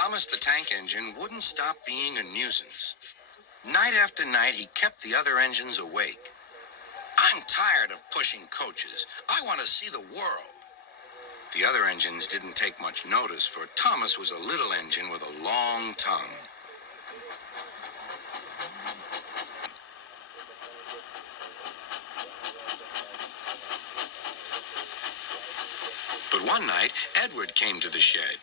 Thomas the Tank Engine wouldn't stop being a nuisance. Night after night, he kept the other engines awake. "I'm tired of pushing coaches. I want to see the world." The other engines didn't take much notice, for Thomas was a little engine with a long tongue. But one night, Edward came to the shed.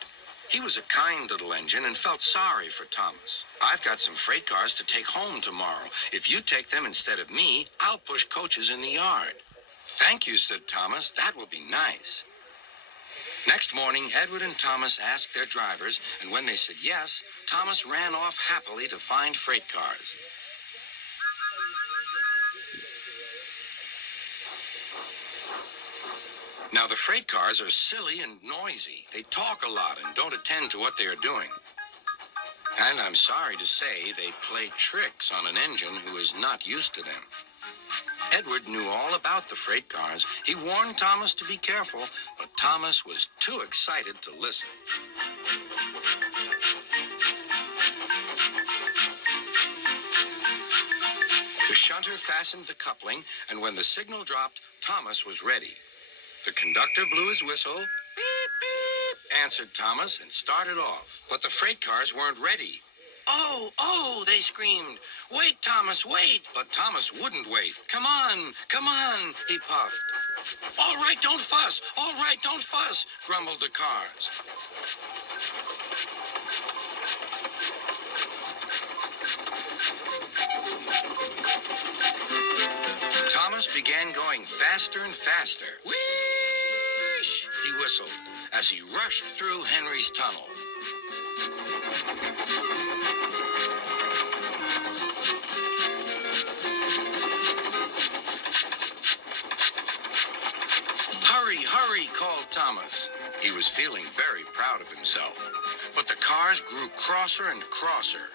He was a kind little engine and felt sorry for Thomas. "I've got some freight cars to take home tomorrow. If you take them instead of me, I'll push coaches in the yard." "Thank you," said Thomas. "That will be nice." Next morning, Edward and Thomas asked their drivers, and when they said yes, Thomas ran off happily to find freight cars. Now, the freight cars are silly and noisy. They talk a lot and don't attend to what they are doing. And I'm sorry to say, they play tricks on an engine who is not used to them. Edward knew all about the freight cars. He warned Thomas to be careful, but Thomas was too excited to listen. The shunter fastened the coupling, and when the signal dropped, Thomas was ready. The conductor blew his whistle. "Beep, beep," answered Thomas, and started off. But the freight cars weren't ready. "Oh, oh," they screamed. "Wait, Thomas, wait." But Thomas wouldn't wait. Come on, he puffed. "All right, don't fuss. All right, don't fuss," grumbled the cars. Thomas began going faster and faster. "Whoosh," he whistled as he rushed through Henry's tunnel. "Hurry, hurry," called Thomas. He was feeling very proud of himself. But the cars grew crosser and crosser.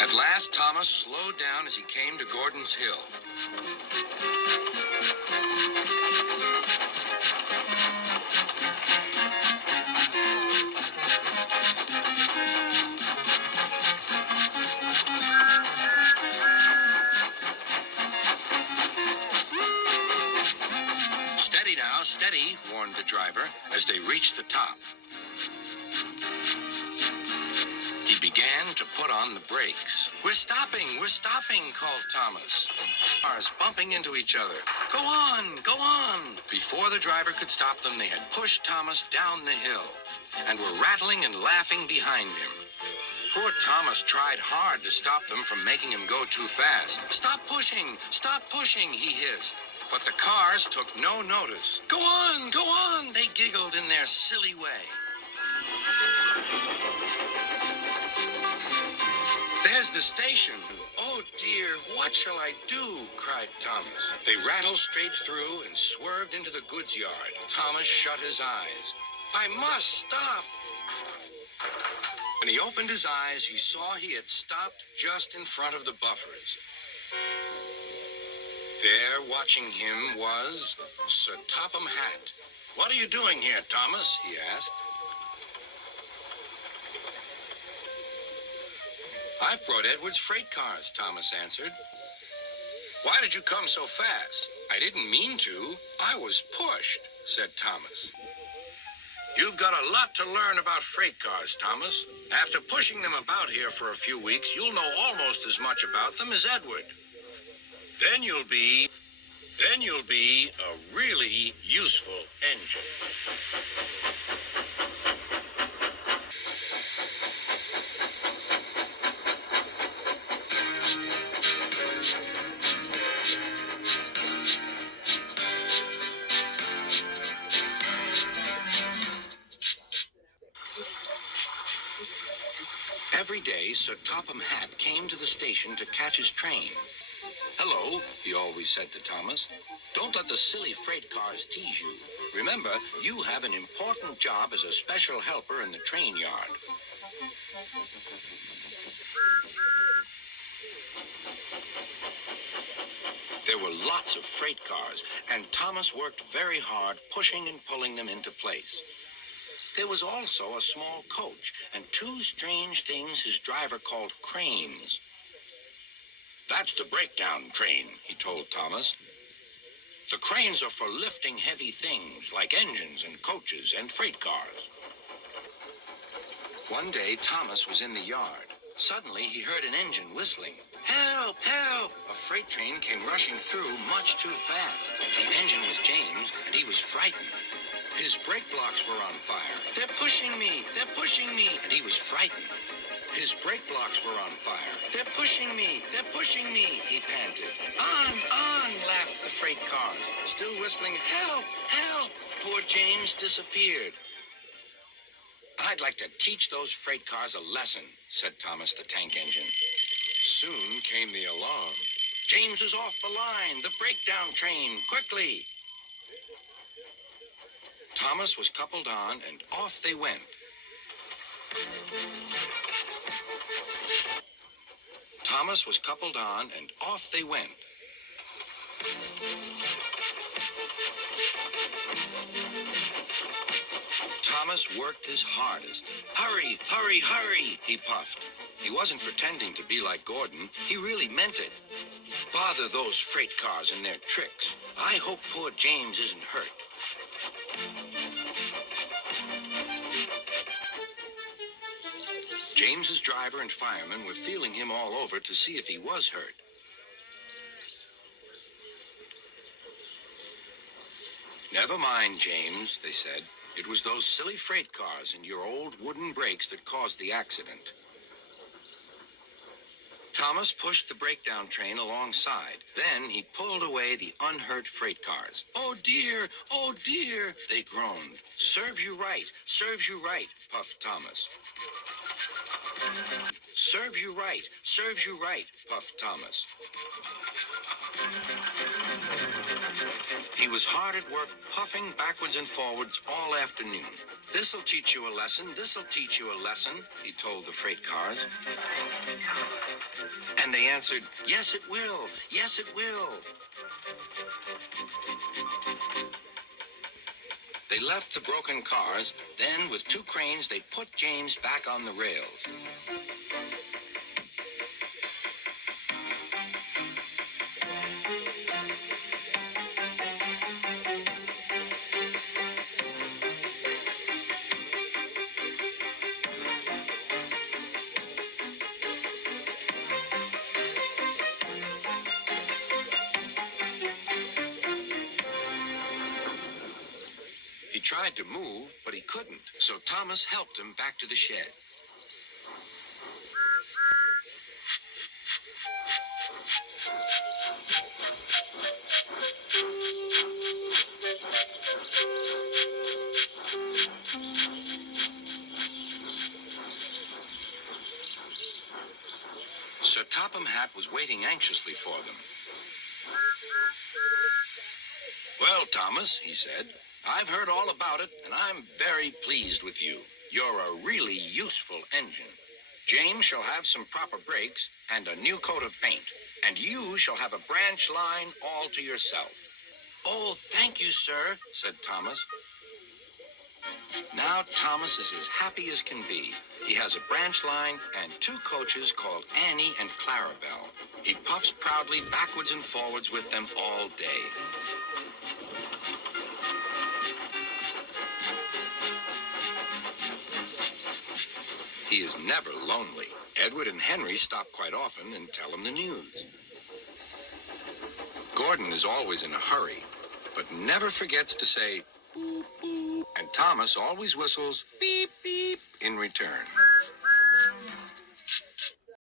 At last, Thomas slowed down as he came to Gordon's Hill. "Steady now, steady," warned the driver as they reached the top. He began to put on the brakes. We're stopping," called Thomas. Cars bumping into each other. Go on." Before the driver could stop them, they had pushed Thomas down the hill and were rattling and laughing behind him. Poor Thomas tried hard to stop them from making him go too fast. Stop pushing, he hissed. But the cars took no notice. Go on, they giggled in their silly way. "There's the station. Oh dear, what shall I do?" cried Thomas. They rattled straight through and swerved into the goods yard. Thomas shut his eyes. "I must stop." When he opened his eyes, he saw he had stopped just in front of the buffers. There, watching him, was Sir Topham Hatt. "What are you doing here, Thomas?" he asked. "I've brought Edward's freight cars," Thomas answered. "Why did you come so fast?" "I didn't mean to. I was pushed," said Thomas. "You've got a lot to learn about freight cars, Thomas. After pushing them about here for a few weeks, you'll know almost as much about them as Edward. Then you'll be a really useful engine." Every day, Sir Topham Hatt came to the station to catch his train. "Hello," he always said to Thomas. "Don't let the silly freight cars tease you. Remember, you have an important job as a special helper in the train yard." There were lots of freight cars, and Thomas worked very hard pushing and pulling them into place. There was also a small coach and two strange things his driver called cranes. "That's the breakdown train," he told Thomas. "The cranes are for lifting heavy things like engines and coaches and freight cars." One day, Thomas was in the yard. Suddenly, he heard an engine whistling. "Help! Help!" A freight train came rushing through much too fast. The engine was James, and he was frightened. His brake blocks were on fire. "They're pushing me! They're pushing me!" And he was frightened. His brake blocks were on fire. "They're pushing me! They're pushing me!" he panted. On, laughed the freight cars, still whistling, "Help! Help!" Poor James disappeared. "I'd like to teach those freight cars a lesson," said Thomas the tank engine. Soon came the alarm. "James is off the line! The breakdown train! Quickly!" Thomas was coupled on, and off they went. Thomas was coupled on, and off they went. Thomas worked his hardest. "Hurry, hurry, hurry," he puffed. He wasn't pretending to be like Gordon. He really meant it. "Bother those freight cars and their tricks. I hope poor James isn't hurt." James's driver and firemen were feeling him all over to see if he was hurt. "Never mind, James," they said. "It was those silly freight cars and your old wooden brakes that caused the accident." Thomas pushed the breakdown train alongside. Then he pulled away the unhurt freight cars. "Oh dear, oh dear," they groaned. "Serves you right, serves you right," puffed Thomas. "Serves you right, serves you right," puffed Thomas. He was hard at work, puffing backwards and forwards all afternoon. "This'll teach you a lesson, this'll teach you a lesson," he told the freight cars. And they answered, "Yes, it will, yes, it will." They left the broken cars. Then, with two cranes, they put James back on the rails. He tried to move, but he couldn't, so Thomas helped him back to the shed. Sir Topham Hatt was waiting anxiously for them. "Well, Thomas," he said, "I've heard all about it, and I'm very pleased with you. You're a really useful engine. James shall have some proper brakes and a new coat of paint, and you shall have a branch line all to yourself." "Oh, thank you, sir," said Thomas. Now Thomas is as happy as can be. He has a branch line and two coaches called Annie and Clarabelle. He puffs proudly backwards and forwards with them all day. He is never lonely. Edward and Henry stop quite often and tell him the news. Gordon is always in a hurry, but never forgets to say, "Boop, boop," and Thomas always whistles, "Beep, beep," in return.